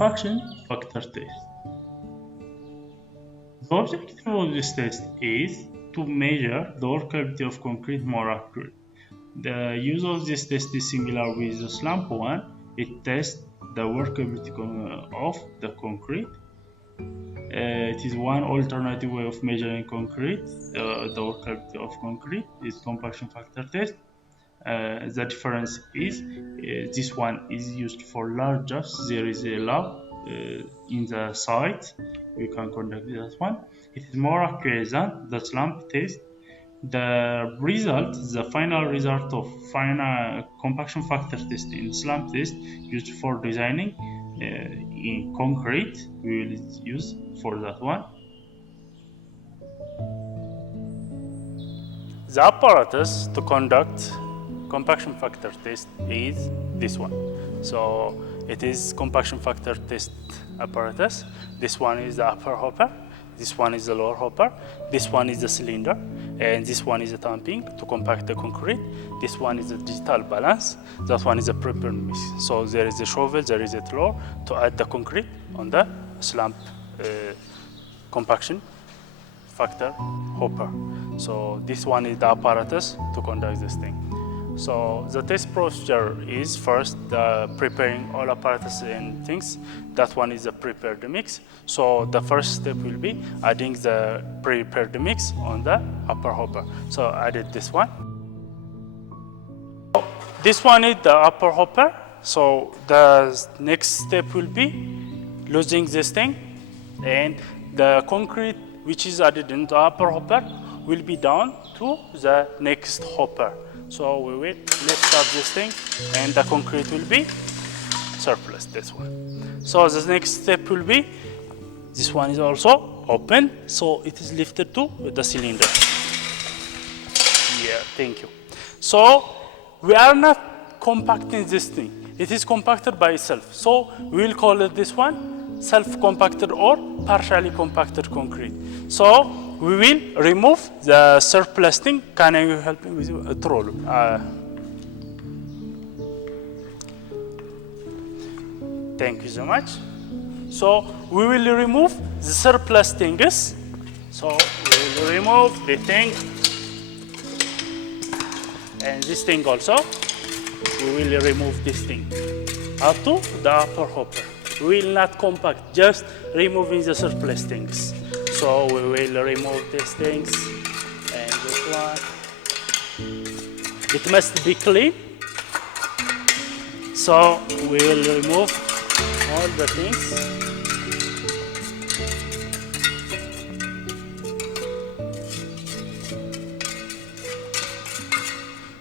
Compaction factor test. The objective of this test is to measure the workability of concrete more accurately. The use of this test is similar with the slump one. It tests the workability of the concrete. It is one alternative way of measuring concrete. The workability of concrete is compaction factor test. The difference is this one is used for large jobs. There is a lab in the site. We can conduct this one. It is more accurate than the slump test. The final result of final compaction factor test in slump test used for designing in concrete, we will use for that one. The apparatus to conduct compaction factor test is this one. So it is compaction factor test apparatus. This one is the upper hopper. This one is the lower hopper. This one is the cylinder. And this one is the tamping to compact the concrete. This one is the digital balance. That one is a prepper mix. So there is a shovel, there is a floor to add the concrete on the slump compaction factor hopper. So this one is the apparatus to conduct this thing. So the test procedure is first preparing all apparatus and things. That one is the prepared mix. So the first step will be adding the prepared mix on the upper hopper. So I added this one. This one is the upper hopper. So the next step will be losing this thing, and the concrete which is added in the upper hopper will be down to the next hopper. So we will lift up this thing and the concrete will be surplus, this one. So the next step will be, this one is also open, so it is lifted to the cylinder. Yeah, thank you. So we are not compacting this thing. It is compacted by itself. So we will call it this one self-compacted or partially compacted concrete. So we will remove the surplus thing. Can you help me with a troll? Thank you so much. So we will remove the surplus things. So we will remove the thing and this thing also. We will remove this thing up to the upper hopper. We will not compact, just removing the surplus things. So we will remove these things and this one. It must be clean. So we will remove all the things.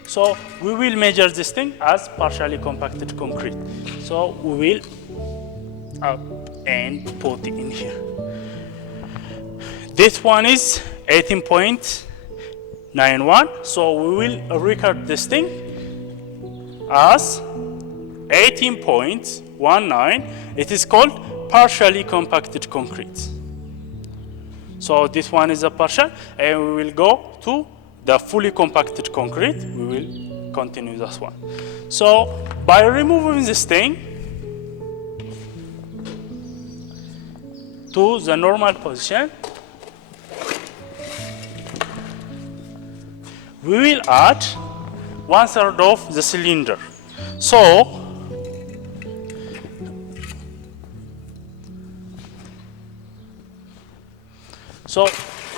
So we will measure this thing as partially compacted concrete. So we will up and put it in here. This one is 18.91, so we will record this thing as 18.19. It is called partially compacted concrete. So this one is a partial, and we will go to the fully compacted concrete. We will continue this one. So by removing this thing to the normal position, we will add 1/3 of the cylinder. So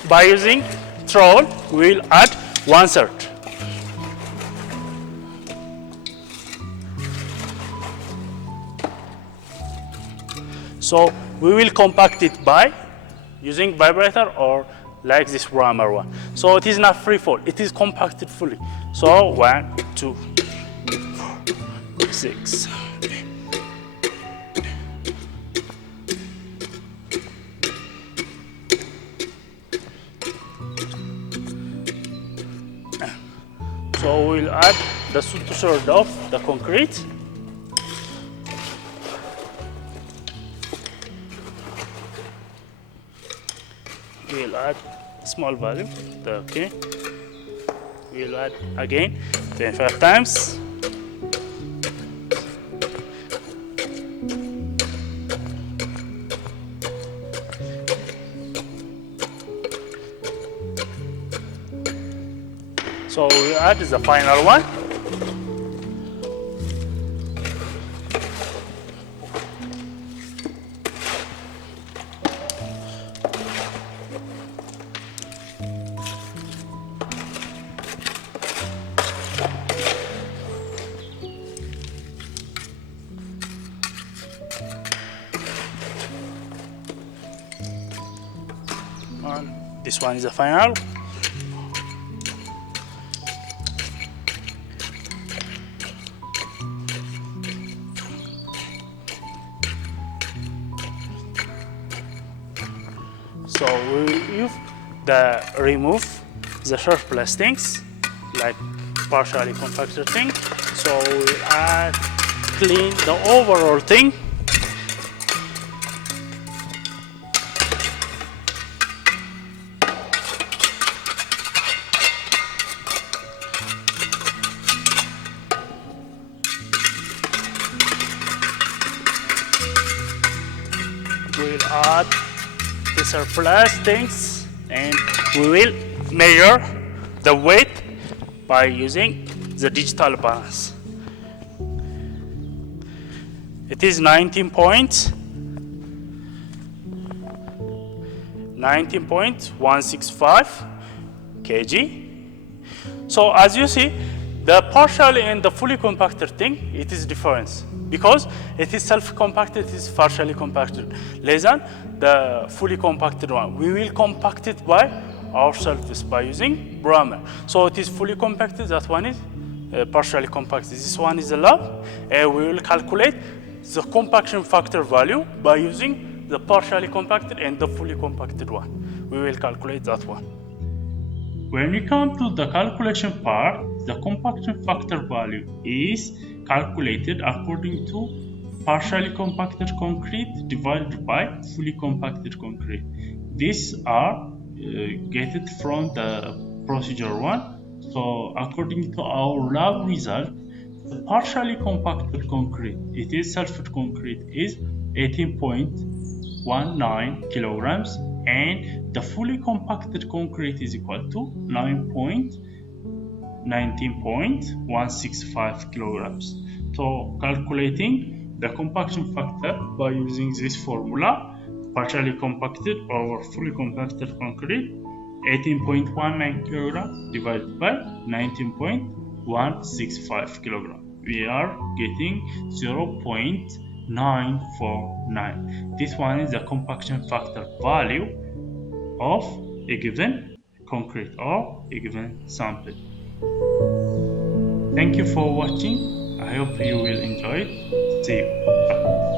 by using trowel, we will add 1/3. So we will compact it by using vibrator or like this rammer one. So it is not free fall, it is compacted fully. So 1, 2, 4, 6. So we'll add the 2/3 of the concrete. We'll add small volume, okay. We'll add again 25 times. So we add the final one. And this one is the final. So we use remove the surplus things like partially compacted thing. So we add clean the overall thing. We'll add the surplus things and we will measure the weight by using the digital balance. It is 19.165 kg. So as you see, the partially and the fully compacted thing, it is difference because it is self-compacted, it is partially compacted, less than the fully compacted one. We will compact it by ourselves by using Brammer. So it is fully compacted, that one is partially compacted. This one is the lab, and we will calculate the compaction factor value by using the partially compacted and the fully compacted one. We will calculate that one. When we come to the calculation part, the compaction factor value is calculated according to partially compacted concrete divided by fully compacted concrete. These are getted from the procedure 1. So according to our lab result, the partially compacted concrete, it is sulfate concrete, is 18.19 kilograms, and the fully compacted concrete is equal to 19.165 kilograms. So calculating the compaction factor by using this formula, partially compacted over fully compacted concrete, 18.19 kilograms divided by 19.165 kilograms. We are getting 0.949. This one is the compaction factor value of a given concrete or a given sample. Thank you for watching. I hope you will enjoy it. See you. Bye.